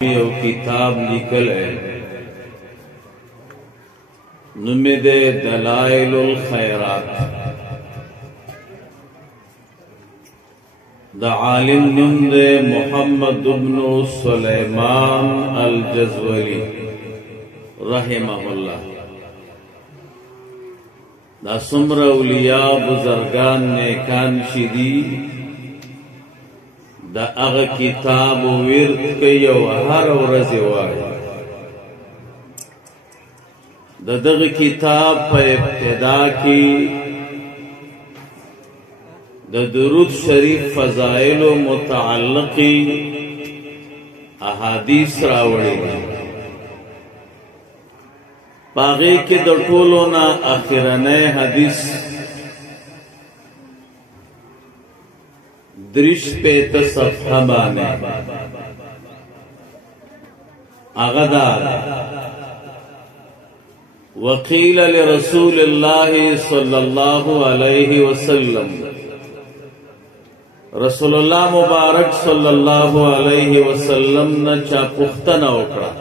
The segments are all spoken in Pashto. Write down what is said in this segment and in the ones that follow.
یو کتاب لیکل ہے نمد دلائل الخیرات دا عالم نمد محمد بن سلیمان الجزولی رحمہ اللہ دا سمر اولیاء بزرگان نیکان شدی دا اغا کتاب ورد کئی و ہر ورز وائی دا دغ کتاب پا ابتدا کی دا درود شریف فضائل و متعلقی احادیث راوڑی باغی کے دا طولونا اخیرنے حدیث درش پیت صفحہ بانے اغدار وقیل لرسول اللہ صلی اللہ علیہ وسلم رسول اللہ مبارک صلی اللہ علیہ وسلم نچا پختن اوکڑا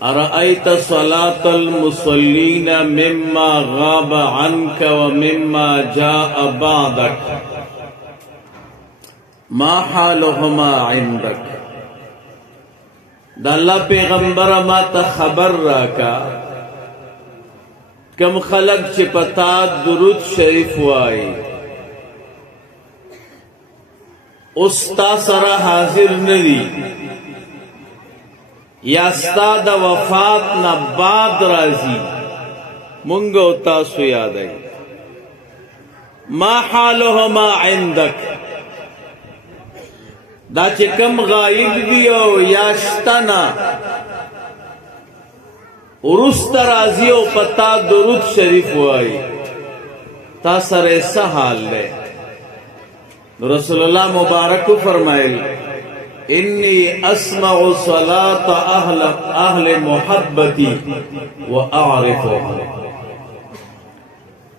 ارأيت صلاة المصلين مما غاب عنك ومما جاء بعدك ما حالهما عندك دا اللہ پیغمبر ما تا خبر راکا کم خلق چپتا درود شریف وائی استا سرا حاضر ندی یا ستا دا وفات نا بعد رازی منگو تاسو یاد آئی ما حالهما عندك دا چکم غائب دیو یا شتنا ارست رازیو پتا درود شریف وائی تا سر ایسا حال لے رسول اللہ مبارک فرمائل انی اسمع صلاة اہل محبتی و اعرفها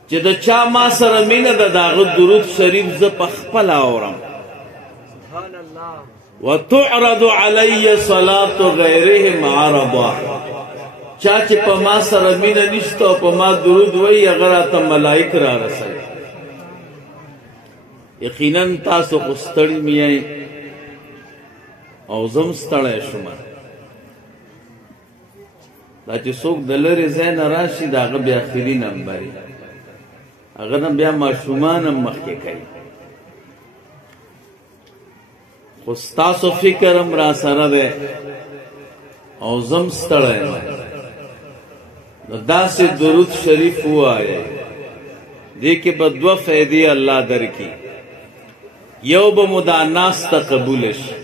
چی دا چا ما سر مین دا داغ درود شریف ز پخپل آورم و تعرض علی صلاة غیرهم عرضا چاچی پا ما سر مین نشتا پا ما درود وی اگر آتا ملائک را رسل یقیناً تاسو قستڑی میائی او زم ستړی شوم دا چې څوک د لرې ځای نه راشي د هغه بیا آخري نمبر هغه نه بیا ماشومان هم مخکې کوي خو ستاسو فکر هم را سره دی او زم ستړی نو داسې درود شریف ووایئ دې کې به دوه فایدې الله درکړي یو به مو دا ناسته قبوله شي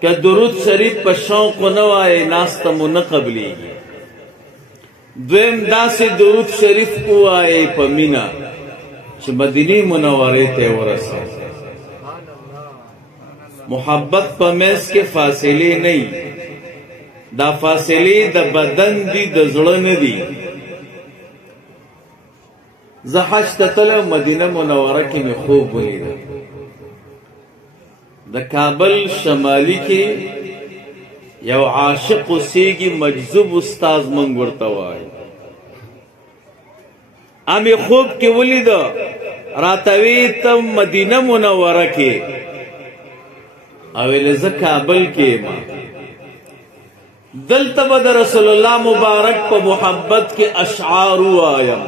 کہ درود شریف پا شوق نوائے ناستمو نقبلی دویم دا سے درود شریف کو آئے پا مینا چھ مدینی منورے تے ورسا محبت پا میس کے فاصلے نہیں دا فاصلے دا بدن دی دا زڑن دی زحش تتلو مدینہ منورہ کی میں خوب بلی دا دا کابل شمالی کی یو عاشق سیگی مجذوب استاز منگورتا وائی امی خوب کی ولی دا راتوی تم مدینہ منورہ کی اویل زا کابل کی ما دل تب دا رسول اللہ مبارک پا محبت کے اشعارو آیم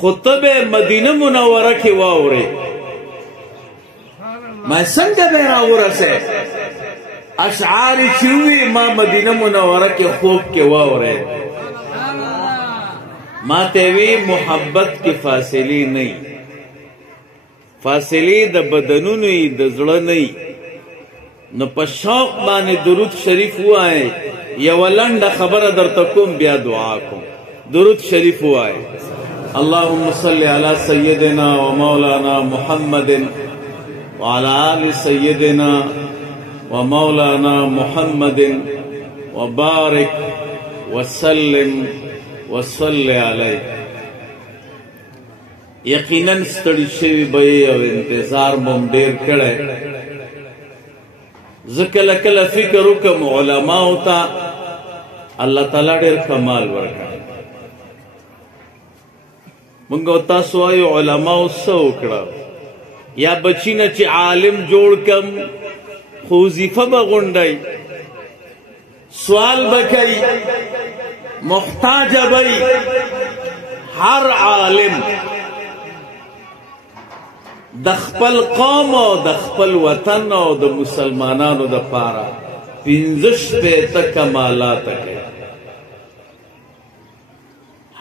خطب مدینہ منورہ کی واورے ما سنگا بیرا ورسے اشعاری چوی ما مدینہ منورہ کے خوب کے واورے ما تیوی محبت کی فاصلی نہیں فاصلی دا بدنو نہیں دا زڑا نہیں نو پا شوق بانے درود شریف ہوئے یا ولنڈا خبر در تکم بیا دعا کم درود شریف ہوئے اللہم صلی علی سیدنا و مولانا محمد وعلى آل سيدنا ومولانا محمد وبارك وسلم وصل عليه یقیناً ستړي شوي به او انتظار مو ډېر کړی زه کله کله فکر وکم علماو ته الله تعالی ډېر کمال ورکړی. مونږ او تاسو وایو علماو څه وکړه، یا بچی نه چې عالم جوړ کم خو وظیفه به غونډی، سوال به کوي، محتاجه به هر عالم د خپل قوم او د خپل وطن او د مسلمانانو د پاره 15 کمالات کوي.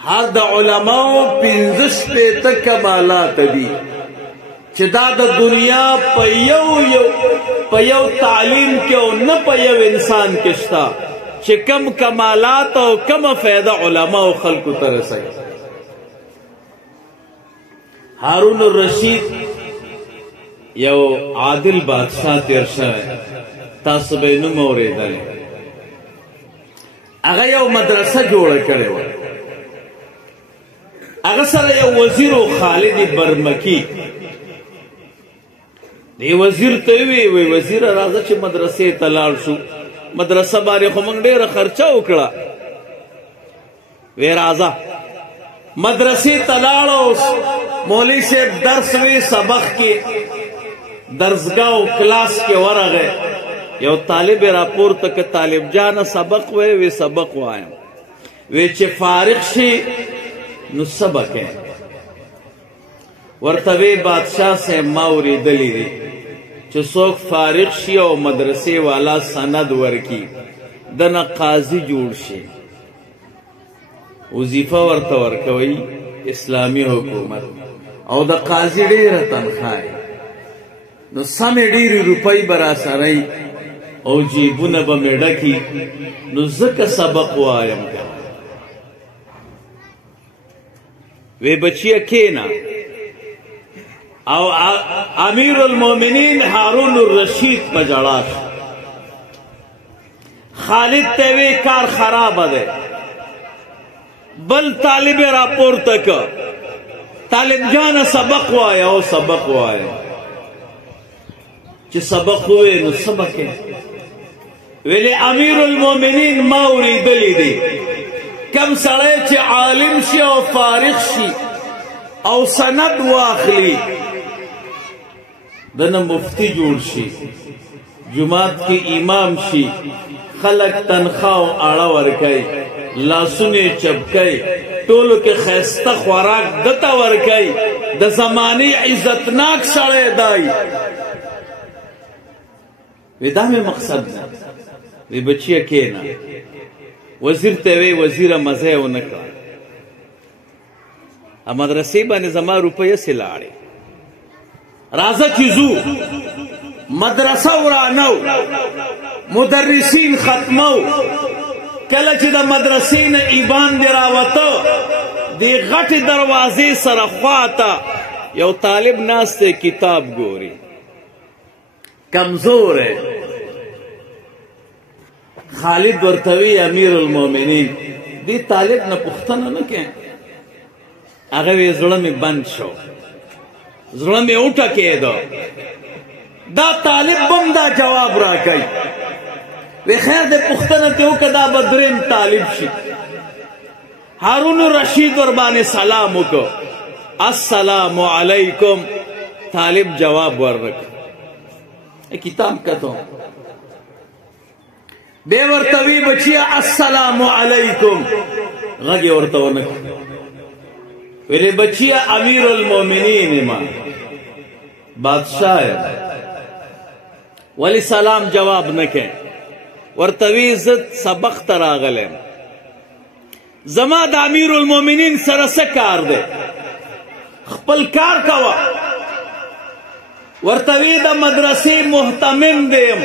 هر د علماو 15 کمالات دي چې دا د دنیا په یو تعلیم کې او نه په یو انسان کې شته چې کم کمالات او کم فایده علماء او خلکو ته رسوي. هارون الرشید یو عادل بادشاہ تیر شوی، تاسو به نوم اورېدلی. هغه یو مدرسه جوړه کړې وه. هغه سره یو وزیر و خالد برمکی. دی وزیر ته وی وزیر راځه چې مدرسې ته لاړ شو، مدرسه باندې خو موږ ډېره خرچه وکړه. وی راځه مدرسې ته لاړو، مولوي صاحب درس وی، سبق کې درسګاه او کلاس کې ورغی. یو طالب راپورته که طالب جانه سبق وی سبق وایم. وی چې فارغ شي نو سبق یې ورته وی بادشاہ صاحب ما اورېدلی دی چې څوک فارغ شي او مدرسې والا سند ورکي دنه قاضي جوړ شي، وظیفه ورته ورکوي اسلامي حکومت، او د قاضي ډېره تنخواه نو سمې ډېرې روپۍ به راسره او جیبونه به مې ډکي، نو ځکه سبق وایم. وی بچیه کېنه. او امیر المومنین هارون الرشید په جړا شو. خالد ته وی کار خرابه ده. بل طالب راپورته که طالب جانه سبق وایه او سبق وایه. چې سبق ووی نو سبق یې ویلې امیر المومنین ما اورېدلی دی کم سړی چې عالم شي او فارغ شي او سند واخلي دنه مفتی جوړ شي، جماعت کې امام شي، خلق تنخواه او اړه ورکوي، لاسونه چپکوي، ټولو کې ښایسته خوراک دته ورکوي، د زمانې عزتناک سړی دی. وی دا مې مقصد نه. وی بچیه کېنه. وزیر ته وی وزیره مزه یې ونه کړه. مدرسې باندې زما روپۍ هسې لاړې. راځه چې ځو. مدرسه ورانو، مدرسین ختمو. کله چې د مدرسې نه ایبان دې راوته، دې غټې دروازې سره خواته یو طالب ناست دی کتاب ګوري، کمزور ہے. خالد ورتوی امیر المومنین دی طالب نه پوښتنه نه کوي. هغه وی زړه مې بند شو، زړه مې وټکېده. دا طالب بم دا جواب راکوي. وی خیر دې پوښتنه دې وکړه دا به درېیم طالب شي. هارون الرشید ور باندې سلام وکړ، السلام علیکم. طالب جواب ورکړ، کتاب کتو. بے ورتوی بچیا السلام علیکم، غږ یې ورته ونه کړ. ویلې بچیا امیر المومنین ما بادشاہ ولی سلام جواب نه کوي. ورته وی زه سبق ته راغلم، زما د امیر المومنین سره څه کار دی؟ خپل کار کوه. ورته وی د مدرسې محتمم دیم،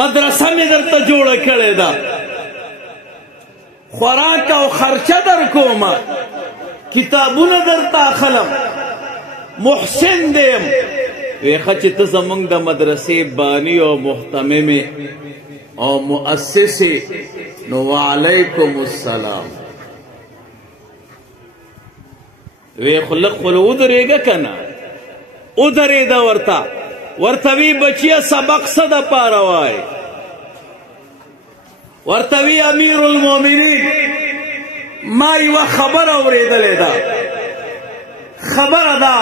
مدرسه مې درته جوړه کړې ده، خوراک او خرچه در کومه، کتابونه درته اخلم، محسن دیم. وی ښه چې ته زموږ د مدرسې بانی او محتممې او مؤسسې، نو وعلیکم السلام. وی خو لږ خو ودرېږه که نه؟ ودرېده ورته. ورتوی بچیا سبق صد پاروائی ورتوی امیر المومنین ما یو خبر اوریدلې ده خبر دا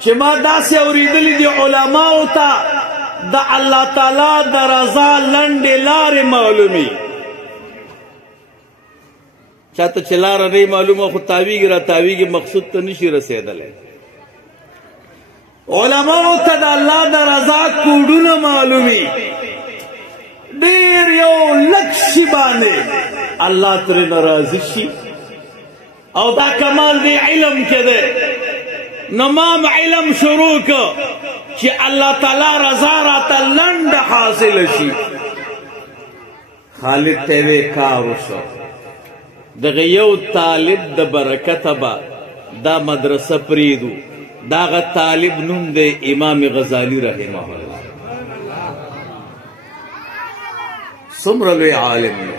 چې ما داسې اوریدلې دي علماو ته د الله تعالی د رضا لنډې لارې معلومي چاته چې لاره نه معلومه خو تاویږي را تاویږي مقصود ته نشي رسېدلی علماو ته د الله د رضا کوډونه معلومي ډېر یو لږ شي باندې الله ترې راضي شي او دا کمال دی علم کې دی نو ما علم شروع که چې الله تعالی رضا راته لنډه حاصله شي خالد ته وی کار وشو دغه یو طالب د برکته به دا مدرسه پریږدو داغه طالب نوم دی امام غزالی رحمه الله څومره لوی عالم دی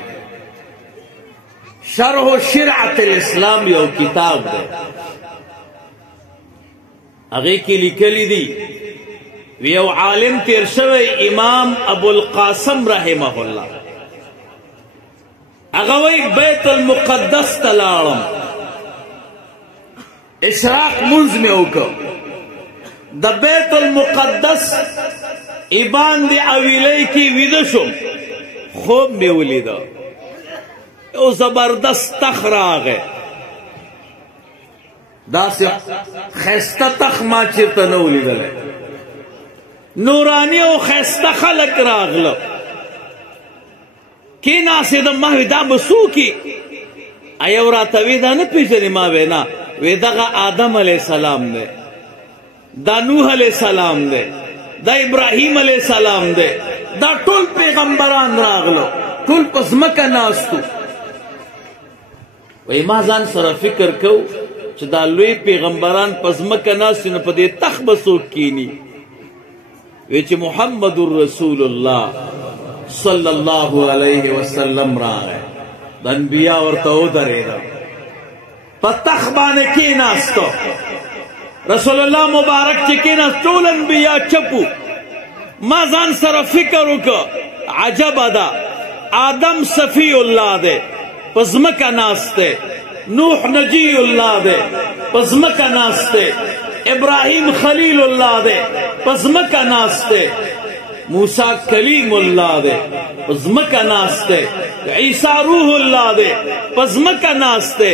شرح شرعت الاسلام یو کتاب دی هغې کې لیکلی دي یو عالم تیر شوی امام ابوالقاسم رحمه الله هغه وایي بیت المقدس ته لاړم اشراق منځ مې وکړ د بیت المقدس باندې اویلی کې ویده شوم خوب مې ولیده یو زبردست تخ راغی داسې ښایسته تخ ما چېرته نه ولیدلی نوراني او ښایسته خلک راغله کېناستېدم ما وی دا به څوک یو راته وی دا نه پېژنې ما وی نه وی دغه آدم علیه السلام دی دا نوح علیه السلام دی دا ابراهیم علیه السلام دی دا ټول پیغمبران راغلو ټول په ځمکه ناستو وی ما ځان سره فکر کو چې دا لوی پیغمبران په ځمکه ناست نو په دې تخ به څوک کیني وی چې محمد رسول الله صلی الله علیه وسلم راغی د انبیا ورته ودرېده په تخ باندې کېناستو رسول الله مبارک چې کېناست ټول انبیا چپو ما ځان سره فکر وکړه عجبه ده آدم صفی الله دی په ځمکه ناست دی نوح نجی الله دی په ځمکه ناست دی ابراهیم خلیل الله دی په ځمکه ناست دی موسی کلیم الله دی په ځمکه ناست دی عیسی روح الله دی په ځمکه ناست دی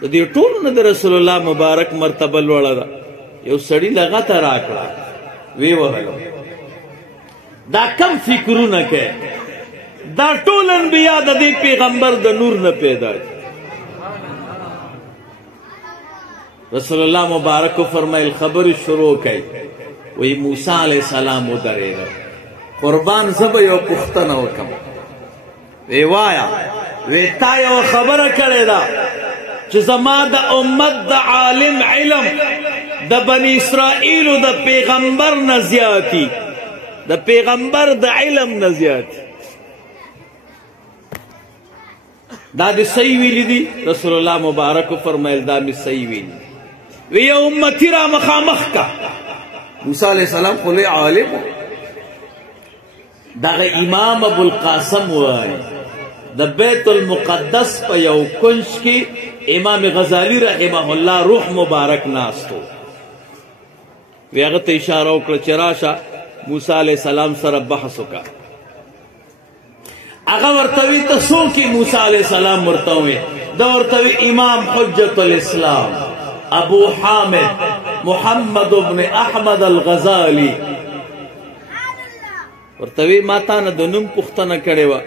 د دې ټولو نه د رسول الله مبارک مرتبه لوړه ده یو سړي لغته راکړه وی وهلو دا کم فکرونه کوي دا ټول انبیا د دې پیغمبر د نور نه پیدا دي رسول الله مبارک فرمایل خبرې شروع کړي وی موسی علیه السلام ودرېده قربان زه به یو پوښتنه وکړم وی وایه وی تا یو خبره کړې ده چې زما د امت د عالم علم د بني اسرائیلو د پیغمبر نه زیاتی د پیغمبر د علم نه زیاتی دا دې صحیح ویلي دي رسول الله مبارک فرمایل دا مې صحیح ویلي وی یو امتی را مخامخ کا موسی علیہ السلام خو لوی عالم دغه امام ابوالقاسم وایي د بیت المقدس په یو کنج کې امام غزالی رحمه الله روح مبارک ناستو وی هغه ته اشاره وکړه چې راشه موسی علیه السلام سره بحث وکړه هغه ورته وی ته څوک یې موسی علیه السلام ورته وی دا ورته وی امام حجت الاسلام ابو حامد محمد ابن احمد الغزالی ورته وی ما تا نه د نوم پوښتنه کړې وه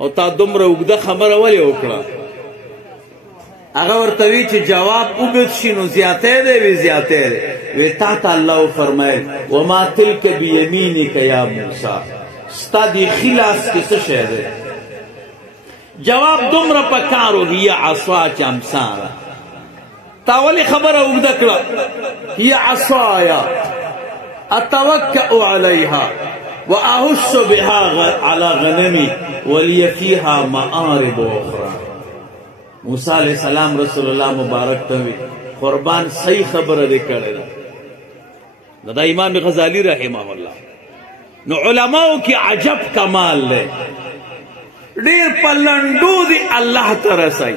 او تا دومره اوږده خبره ولې وکړه هغه ورته وی چې جواب اوږد شي نو زیاتی دی وی زیاتی دی وی تا ته الله وفرمیل وما تلک بیمینک یا موسی ستا دې ښي لاس کې څه شی دی جواب دومره پکارو هي عصاک امساله تا ولې خبره اوږده کړه هي عصایا اتوکأ علیها وأهش بها على غنمي ولي فيها مآرب أخرى موسی علیہ السلام رسول الله مبارک ته وی قربان صحیح خبره دې کړې ده نو دا امام غزالی رحمه الله نو علماو کی عجب کمال لے ډیر پلنډو دی الله ته رسای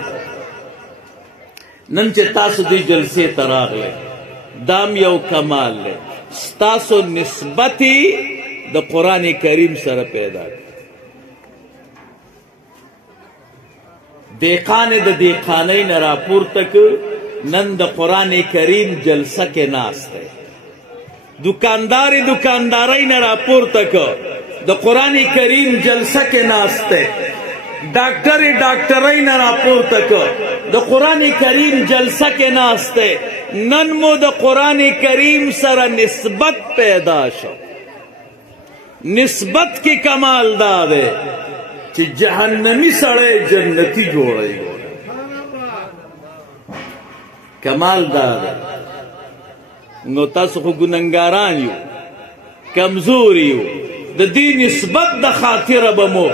نن چې تاسو دی جلسې ته راغلی دام یو کمال لے ستاسو نسبتی د قرآن کریم سره پیدا دیقان د دیقانۍ نه راپورته که نن د قرآن کریم جلسه کې ناست دی دکاندار دکاندارۍ نه راپورته که د قرآن کریم جلسه کې ناست دی ډاکټر ډاکټرۍ نه راپورته که د قرآن کریم جلسه کې ناست دی نن مو د قرآن کریم سره نسبت پیدا شو نسبت کی کمال دا دی چې جهنمی سړی جنتی جوړی کمال دا دی نو تاسو خو ګننګاران یو کمزور یو د دې نسبت د خاطره به مو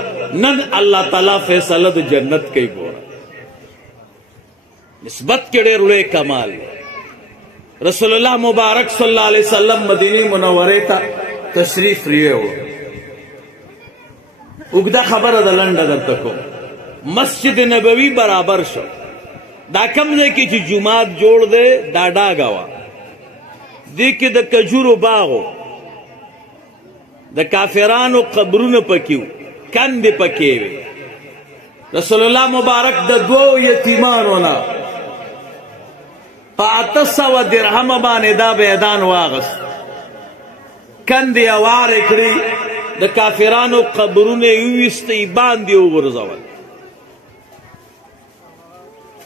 نن الله تعالی فیصله د جنت کوي ګوره نسبت کې ډېر لوی کمال رسول الله مبارک صلی الله علیه وسلم مدینه منوره ته تشریف لري اوږده خبره د لنډه درته کوم مسجد نبوي برابر شو دا کوم ځای کې چې جومات جوړ دی دا ډاګه وه دې کې د کجورو باغ د کافرانو قبرونه پکې وو کندې پکې وې رسول الله مبارک د دوو یتیمانو نه په 800 درهمه باندې دا میدان واغست کندې هوارې کړې د کافرانو قبرونه یې وویستې باندې وغورځول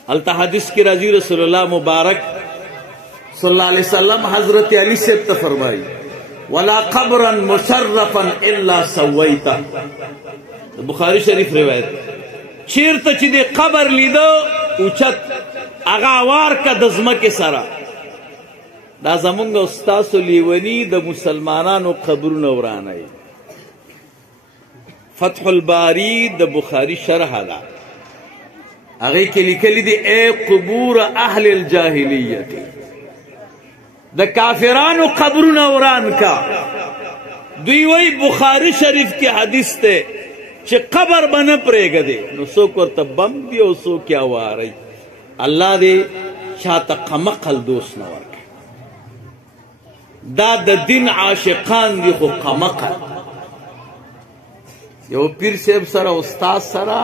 هلته حدیث کې راځي رسول الله مبارک صلی اللہ علیہ وسلم حضرت علی سے فرمائی ولا قبرا مشرفا الا سویتا بخاری شریف روایت چیرته چې د قبر لیدو اوچت هغه وار که د ځمکې سره دا زمونږ استاسو لیوني د مسلمانانو قبرونه ورانوي فتح الباری د بخاری شرح ده هغې کې لیکلي دي ای قبور اهل الجاهلیت د کافرانو قبرونه وران کا دوی وی بخاری شریف کی حدیث ته چې قبر به نه پرېږدي نو څوک ورته بم دي او څوک یې هواری الله دې چاته قمقل دوست نه ورکړي دا د دین عاشقان دي خو قمقل یو پیر صاحب سره استاد سره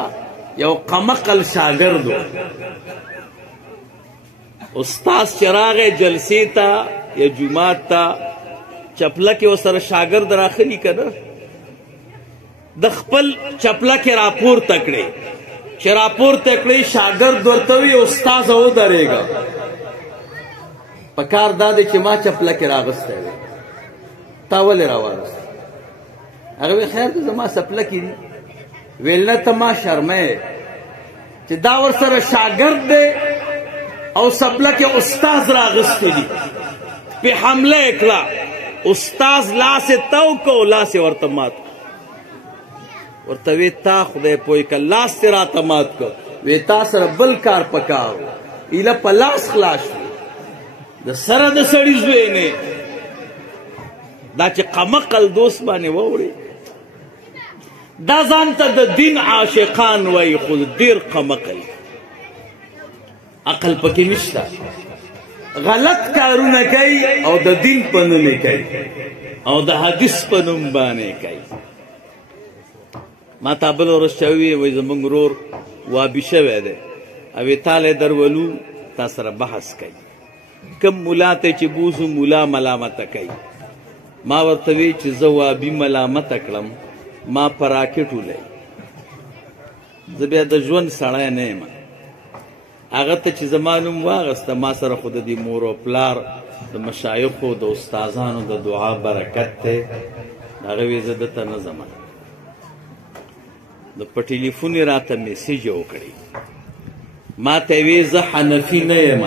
یو قمقل شاګرد استاد چراغ جلسې ته یا جماعت ته چپلکې ورسره شاګرد راخلي که نه د خپل چپلکې راپورته کړې چې راپورته کړې شاګرد ورته وي استاده ودرېږه په کار دا دی چې ما چپلکې راغستی دی تا ولې راواغستی هغه وی خیر دی زما چپلکې دي ویل نه ته ما شرمه چې دا ورسره شاګرد دی او سپلکې استاز راغستی دي پې حمله یې کړه استاز لاس یې تو کو لاس یې ورته مات ورته وی تا خدای پوه که لاس دې راته مات کړ وی تا سره بل کار پکار ایله په لاس خلاص شو د سره د سړي زوی نه دا چې قمقل دوست باندې واوړي دا ځان ته د دین عاشقان وایي خو ډېر قمقل عقل پکې نشته غلط کارونه کوي او د دین په نوم یې کوي او د حدیث په نوم باندې کوي ما تا بل ورځ چا وویل وایي زموږ ورور وابي شوی دی او یې تالی درولو تا سره بحث کوي کم ملا ته چې بوسو ملا ملامته کوي ما ورته وی چې زه وابي ملامته کړم ما په راکټ ولئ زه بیا د ژوند سړی نه یم هغه ته چې زما نوم واغسته ما سره خو د دې مور او پلار د مشایخو د استادانو د دعا برکت دی هغه وی زه دته نه ځم د په ټلیفون یې راته میسیج وکړی ما ته وی زه حنفي نه یم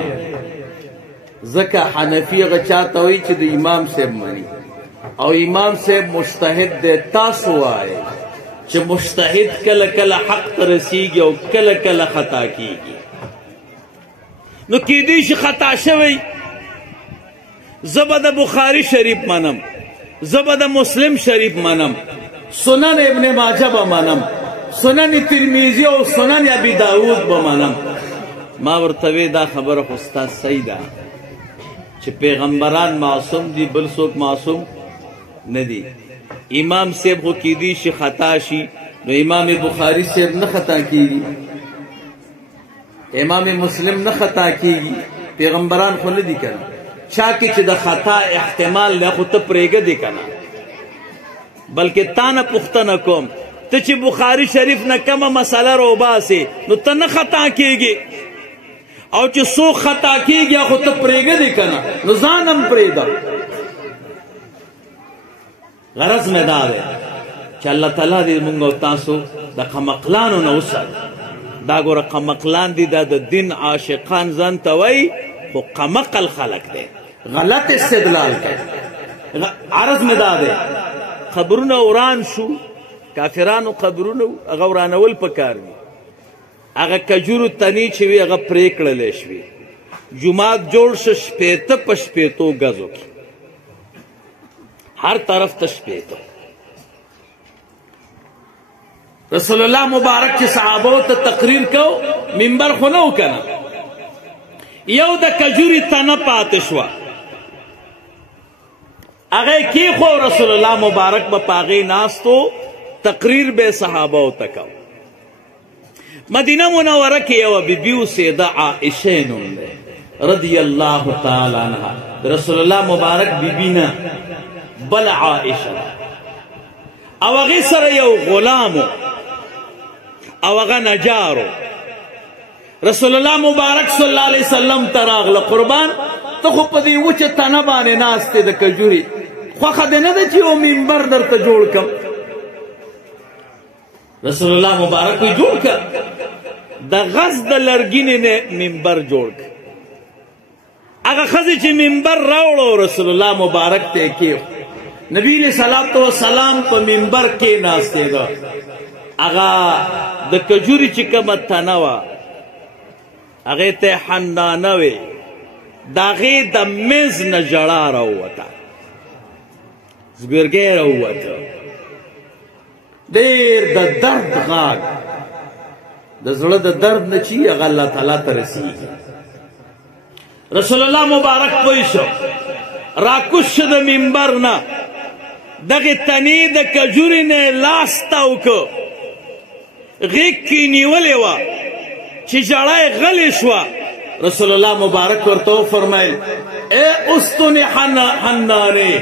ځکه حنفي هغه چاته وایي چې د امام صاحب مني او امام صاحب مجتهد دی تاسو وایئ چې مجتهد کله کله حق ته رسیږي او کله کله خطا کیږي نو کیدی شي خطا شوی زبا د بخاری شریف منم، زبا د مسلم شریف منم، سنن ابن ماجه به منم، سنن ترمیزی او سنن ابی داود به منم. ما ورته وی دا خبره خو ستا صحیح ده چې پیغمبران معصوم دي، بل څوک معصوم نه دي. امام صاحب خو کیدی شي خطا شي، نو امام بخاری صاحب نه خطا کیږي، امام مسلم نه خطا کیږي، پیغمبران خو نه دي کنه. چا کې چې د خطا احتمال نه خو ته پرېږه دی کنه، بلکې تا نه پوښتنه کوم ته چې بخاری شریف نه کومه مسله روباسې نو ته نه خطا کیږي، او چې څوک خطا کیږي خو ته پرېږه دی کنه، نو ځان هم پرېږده. غرض مې دا دی چې الله تعالی دې مونږ او تاسو د قمقلانو نه وساتي. دا ګوره قمقلان دي، دا د دین عاشقان ځان ته وایي، خو قمقل خلق دی، غلط استدلال کوي. عرض مې دا دی قبرونه وران شو، کافرانو قبرونه هغه ورانول پکار دي، هغه کجورو تنې چې وي هغه پرې کړلی شوي، جومات جوړ شه شپېته په شپېتو ګزو کې، هر طرف ته شپېته. رسول الله مبارک چې صحابو ته تقریر کو، منبر خو نه و کنه، یو د کجوري تنه پاتې شوه، هغه کېښو، رسول الله مبارک به په هغې ناستو، تقریر به صحابو ته کو. مدینه منوره کې یوه بیبي اوسېده، عائشه نوم دی رضی الله تعالی عنها، د رسول الله مبارک بیبي نه بل عائشه ده، او هغې سره یو غلامو او هغه نجارو. رسول الله مبارک صلی الله علیه وسلم ته راغله، قربان ته خو په دې وچه تنه باندې ناست د کجوري، خوښه دې نه ده چې یو منبر درته جوړ کړم؟ رسول الله مبارک وی جوړ کړ، د غز د لرګینې نه منبر جوړ کړ. هغه ښځې چې منبر راوړو رسول الله مبارک ته یې کېښود، نبی علیه صلات وسلام په منبر کې ناستېده، هغه د کجوري چې کومه تنه وه هغې ته یې حنانه وې، د هغې د منځ نه ژړا راووته، زګرګی راووته، ډېر د درد غاږ، د زړه د درد نه چې هغه الله تعالی ته رسېږي. رسول الله مبارک پوه شو، راکوز شو د منبر نه، دغې تنې د کجوري نه یې لاس تاو که، غېږ کې نیولې وه چې ژړا یې غلې شوه. رسول الله مبارک ورته وفرمیل اے استن حنانې،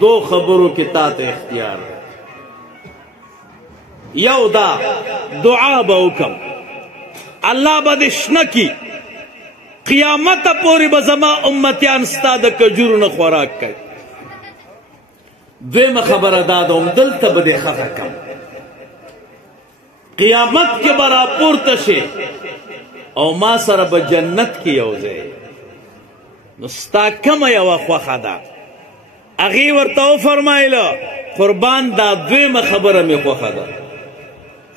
دو خبرو کې تا ته اختیار دی، یو دا دعا به وکم، الله به دې شنه کي، قیامت پورې به زما امتیان ستا د کجورو نه خوراک کوي. دویمه خبره دا ده همدلته به دې ښخه کم، قیامت کې به راپورته شي او ما سره به جنت کې یو ځای، نو ستا کومه یوه خوښه ده؟ هغې ورته وفرمایله قربان دا دویمه خبره مې خوښه ده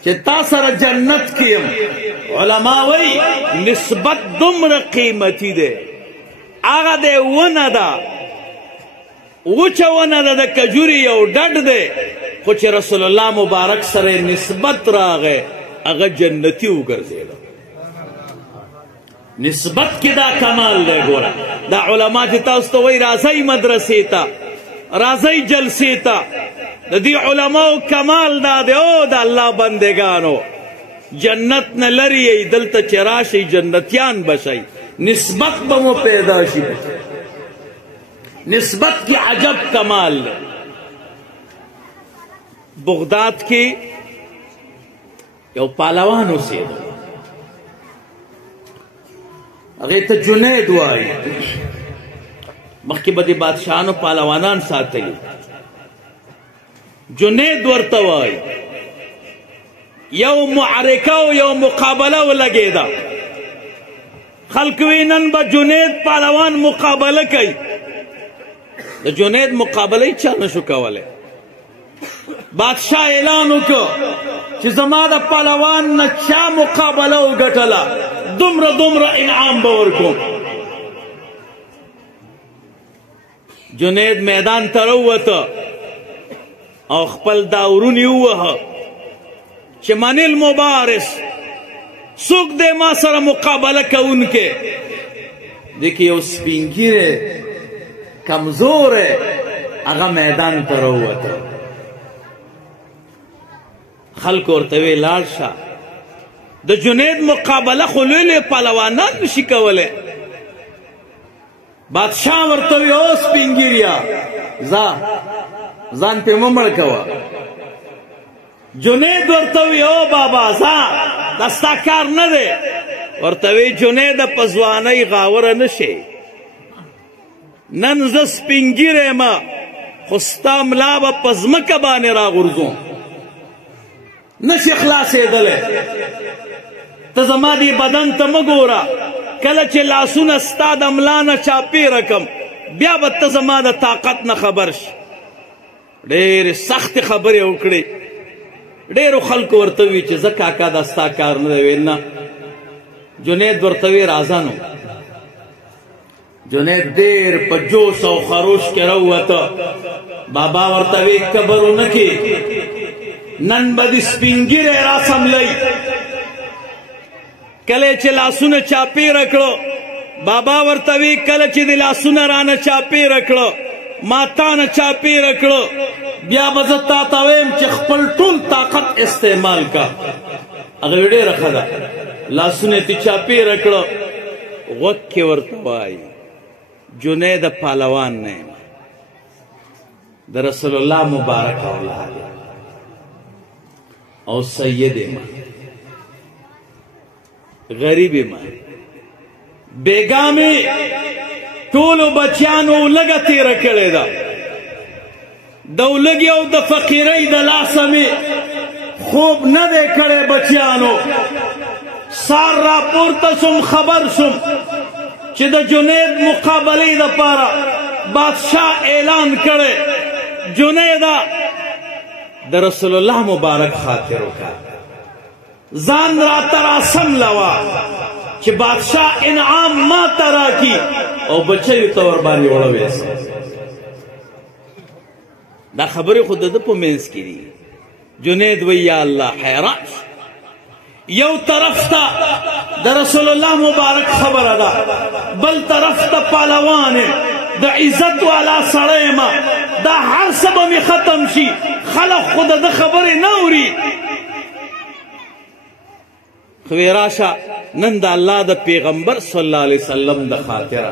چې تا سره جنت کې یم. علما وایي نسبت دومره قیمتي دی، هغه دی ونه ده، وچه ونه ده، د کجوري یو ډډ دی، خو چې رسول الله مبارک سره نسبت راغی هغه جنتي وګرځېده. نسبت کې دا کمال دی. ګوره دا علما چې تاسو ته وایي راځئ مدرسې ته، راځئ جلسې ته، د دې علماو کمال دا دی، او د الله بندگانو جنت نه لرې یئ، دلته چې راشئ جنتیان بشئ، نسبت به مو پیدا شي. نسبت کی عجب کمال ہے. بغداد کې یو پهلوان اوسېده، هغې ته جنید وایي، مخکې به د بادشاهانو پهلوانان ساتلي. جنید ورته وایي یو معرکه او یو مقابله ولګېده، خلک وی نن به جنید پهلوان مقابله کوي. د جنید مقابله چا نشو کولی. بادشاہ اعلان وکړ چې زما د پهلوان نه چا مقابله وګټله دومره انعام به ورکوم. جنید میدان ته راووته او خپل داورونی ووهه چې من المبارز، څوک دی ما سره مقابله کوونکی؟ دی کې یو سپین ږیری کمزوری هغه میدان ته راووته. خلکو ورته وی لاړ شه، د جنید مقابله خو لوی لوی پهلوانان نشي کولی. بادشاه ورته وی او سپین ږیریه ځان پرې مه مړ کوه. جنید ورته وی او بابا دا ستا کار نه دی. ورته وی جنیده په ځوانۍ غاوره نه شي، نن زه سپین ږیری یم خو ستا ملا به په ځمکه باندې راغورځوم، نشي خلاصېدلی. ته زما دې بدن ته مه ګوره، کله چې لاسونه ستا د ملا نه چاپېره کم بیا به ته زما د طاقت نه خبر شي. ډېرې سختې خبرې وکړې. ډېرو خلکو ورته وي چې زه کاکا دا ستا کار نه دی. ویل نه. جنید ورته وی راځه نو. جنید ډېر په جوش او خروش کې راووته. بابا ورته وی کبر ونه کې، نن به دې سپین ږیری راسملی. کله چې لاسونه چاپېره کړه بابا ورته وی کله چې دې لاسونه رانه چاپېره کړه ما تا نه چاپېره کړه بیا به زه تا ته ویم چې خپل ټول طاقت استعمال کا. هغه وی ډېره ښه ده. لاسونه تې چاپېره کړه. غوږ کې ورته وایي جنید پهلوان نه یم، د رسول الله مبارک اولاد او سید یم، غریب یم، بیګا مې ټولو بچیانو لږه تېره کړې ده، د ولږې او د فقیرۍ د لاسه مې خوب نه دی کړی بچیانو. سار راپورته سوم خبر سوم چې د جنید مقابلې دپاره بادشاه اعلان کړی. جنیده د رسول الله مبارک خاطر وکړه، ځان راته راسملوه چې بادشاه انعام ما ته راکي او بچیو ته ورباندې وړوېسم. دا خبرې خو د ده په منځ کې دي. جنید وی یا الله حیران یو طرف ته د رسول الله مبارک خبره ده، بل طرف ته پهلوان د عزت والا سړی یم، دا هر څه به مې ختم شي، خلق خو د ده خبرې نه اوري. خو وی راشه نن د الله د پیغمبر صلی الله علیه وسلم د خاطره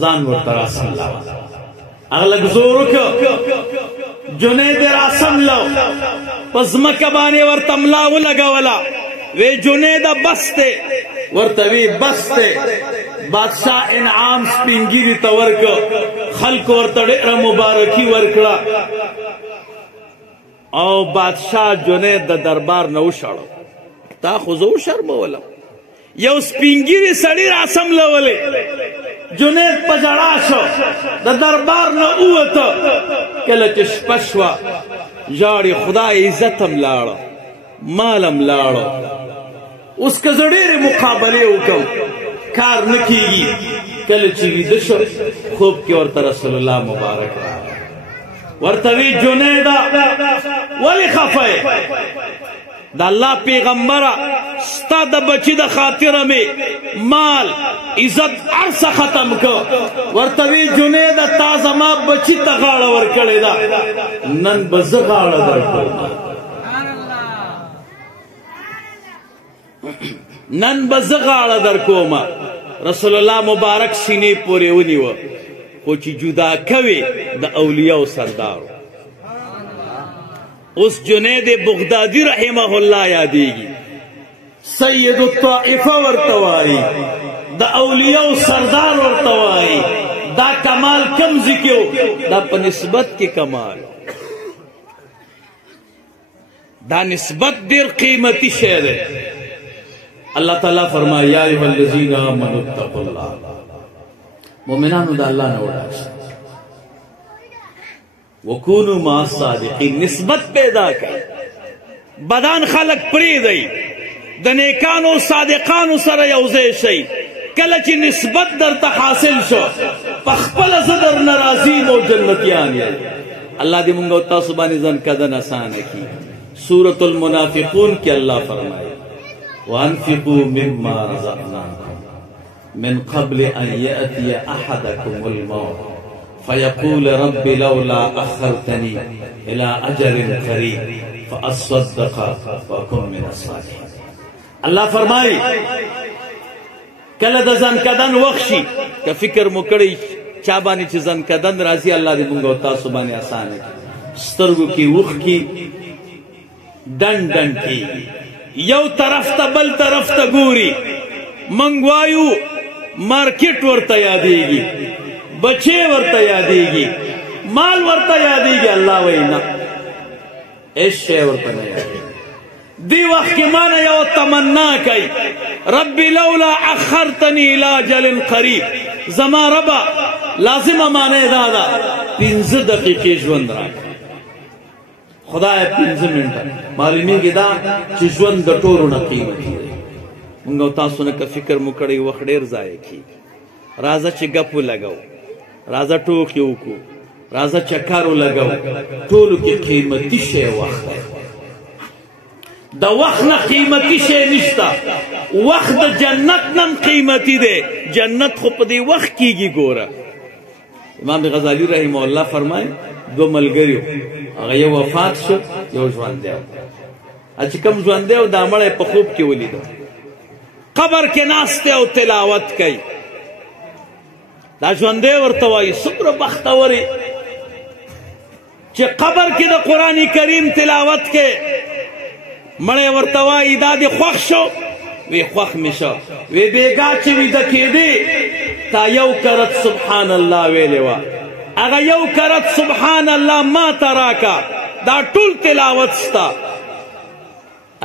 ځان ورته راسملوه. هغه لږ زور وکړه، جنید یې راسملو، په ځمکه باندې ورته ملا ولګوله. وی جنیده بس دی، ورته وی بس دی. بادشاه انعام سپین ږیري ته ورکړه، خلکو ورته ډېره مبارکي ورکړه او بادشاه جنید د دربار نه وشړه. تا خو زه وشرمولم، یو سپین ږیري سړي راسملولی. جنید په ژړا شو، د دربار نه ووته. کله چې شپه شوه ژاړي خدای عزت هم لاړه، مال هم لاړه. اوس که زه ډېرې مقابلې وکړم کار نه کېږي. کله چې ویده شو خوب کې ورته رسول الله مبارک راغی. ورته وی جنیده ولې خفه یې؟ د الله پیغمبره ستا د بچي د خاطره مې مال عزت هر څه ختم کړ. ورته وی جنیده تا زما بچي ته غاړه ورکړې ده، نن به زه غاړه درکړم، نن به زه غاړه درکوم. رسول الله مبارک سینې پورې ونیوه، خو چې جدا کوي د اولیاو سردار. اوس جنید بغدادي رحمه الله یادېږي، سید الطائفه ورته وایي، د اولیاو سردار ورته وایي. دا کمال کم ځای کې و؟ دا په نسبت کې کمال. دا نسبت ډېر قیمتي شی دی. اللہ تعالیٰ فرمایا یا ایھا الذین آمنوا اتقوا اللہ، مومنانو دا اللہ نے وڈا وکونوا مع الصادقین، نسبت پیدا کر. بدان خلق پریږدئ، د نیکانو صادقانو سره یوځای شئ. کله چې نسبت درته حاصل شو پخپل زدر نرازیم و جنتیان یا اللہ دی منگو تاسبانی زن کدن آسان کی سورة المنافقون کی اللہ فرمائے وَأَنْفِقُوا مِمَّا رَزَقْنَاكُمْ مِنْ قَبْلِ أَنْ يَأْتِيَ أَحَدَكُمُ الْمَوْتُ فَيَقُولَ رَبِّ لَوْلَا أَخَّرْتَنِي إِلَىٰ أَجَلٍ قَرِيبٍ فَأَصَّدَّقَ وَأَكُن مِّنَ الصَّالِحِينَ اللہ فرمائی کله د ځان کدن وخت شي که فکر مو کړی چا باندې چې ځان کدن راځي الله دې موږ او تاسو باندې اسانه کړي سترګو کې اوښ کې ډن ډن کېږي یو طرف ته بل طرف ته ګوري موږ وایو مارکیټ ورته یادېږي بچې ورته یادېږي مال ورته یادېږي الله وایي نه هېڅ شی ورته نه یادېږي دی وقت کی مانا یو تمنا کئی ربی لولا اخرتنی الى اجل قریب زما ربا لازم مانا دادا 15 دقیقی ژوند راکا خدای 15 منټه معلومی کی دا چې ژوند د ټولو نه قیمتي دی موږ تاسو نه که فکر مو کړی وخت ډیر ضایع کیږي راځه چې ګپو لګاو راځه ټوکې وکړو راځه چکر ولګاو ټولو کې قیمتي شی وخت دی دا وقت نا قیمتی شے نشتا وقت دا جنت نم قیمتی دے جنت خو پا دی وقت کی گی گورا امام غزالی رحمہ اللہ فرمائے دو ملگریو اگر یو وفات شو یو ژوندیو اچھا کم ژوندیو دا مڑے پا خوب کی ولی دو قبر کے ناستے او تلاوت کئی دا ژوندیو ورتوائی سمر بختوری چی قبر کی دا قرآن کریم تلاوت کے مڑے ورتوائی دا دی خوخ شو وی خوخ می شو وی بیگا چی وی دکی دی تا یو کرت سبحان اللہ ویلے وا اگا یو کرت سبحان اللہ ما تراکا دا ټول تلاوت ستا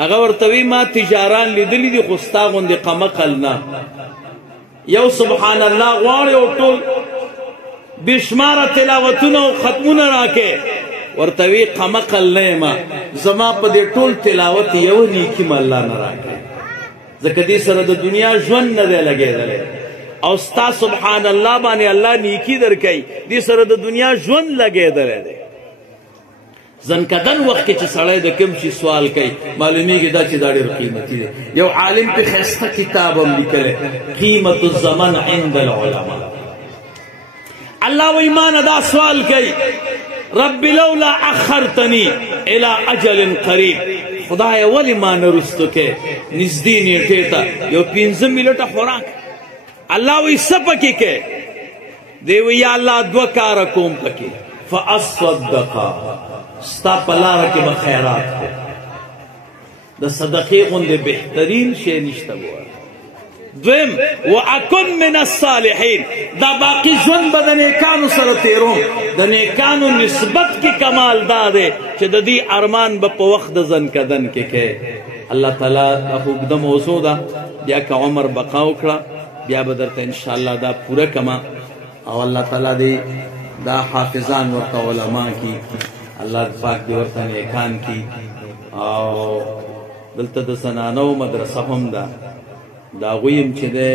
اگا ورتوی ما تجاران لیدلی دی خستا غندی قمقل نا یو سبحان اللہ غواری او ټول بشمار تلاوتون و ختمون راکے ورتوی قمقل نیما زما پا دی ټول تلاوت یو نیکی ما اللہ نراکے زکر دی سر دا دنیا ژوند ندے لگے دلے او ستا سبحان اللہ بانے اللہ نیکی در کئی دی سر دا دنیا ژوند لگے دلے دے زنکدن وقت چی سڑے دا کم چی سوال کئی معلومی کی دا چی داڑی رو قیمتی دے یو عالم پہ خیستہ کتابم لکلے قیمت الزمن عند العلماء اللہ و ایمان دا سوال کئی رب لولا اخرتنی الى اجل قریب خدای ولی ما نرستو کے نزدی نیٹیتا یو 15 منٹا خوراک اللہ وی سپکی کے دیو یا اللہ دو کارا کوم پکی فاصدقا ستا پلارا کے بخیرات کو دا صدقی غند بہترین شے نشتا ہوا دویم وَأَكُن مِّنَ الصَّالِحِينَ دا باقی ژوند با دا نیکانو سر تیرون دا نیکانو نسبت کی کمال دا دے چه دا دی ارمان با پا وقت زن کدن کے کہ اللہ تعالیٰ دا خوب موضوع دا بیا که عمر بقاو کرا بیا بدرتا انشاءاللہ دا پورا کما او اللہ تعالیٰ دی دا حافظان ورطا علماء کی اللہ پاک دی ورطا نیکان کی او دلتا دا زنانو مدرسہ ہم دا دا غویم چه دے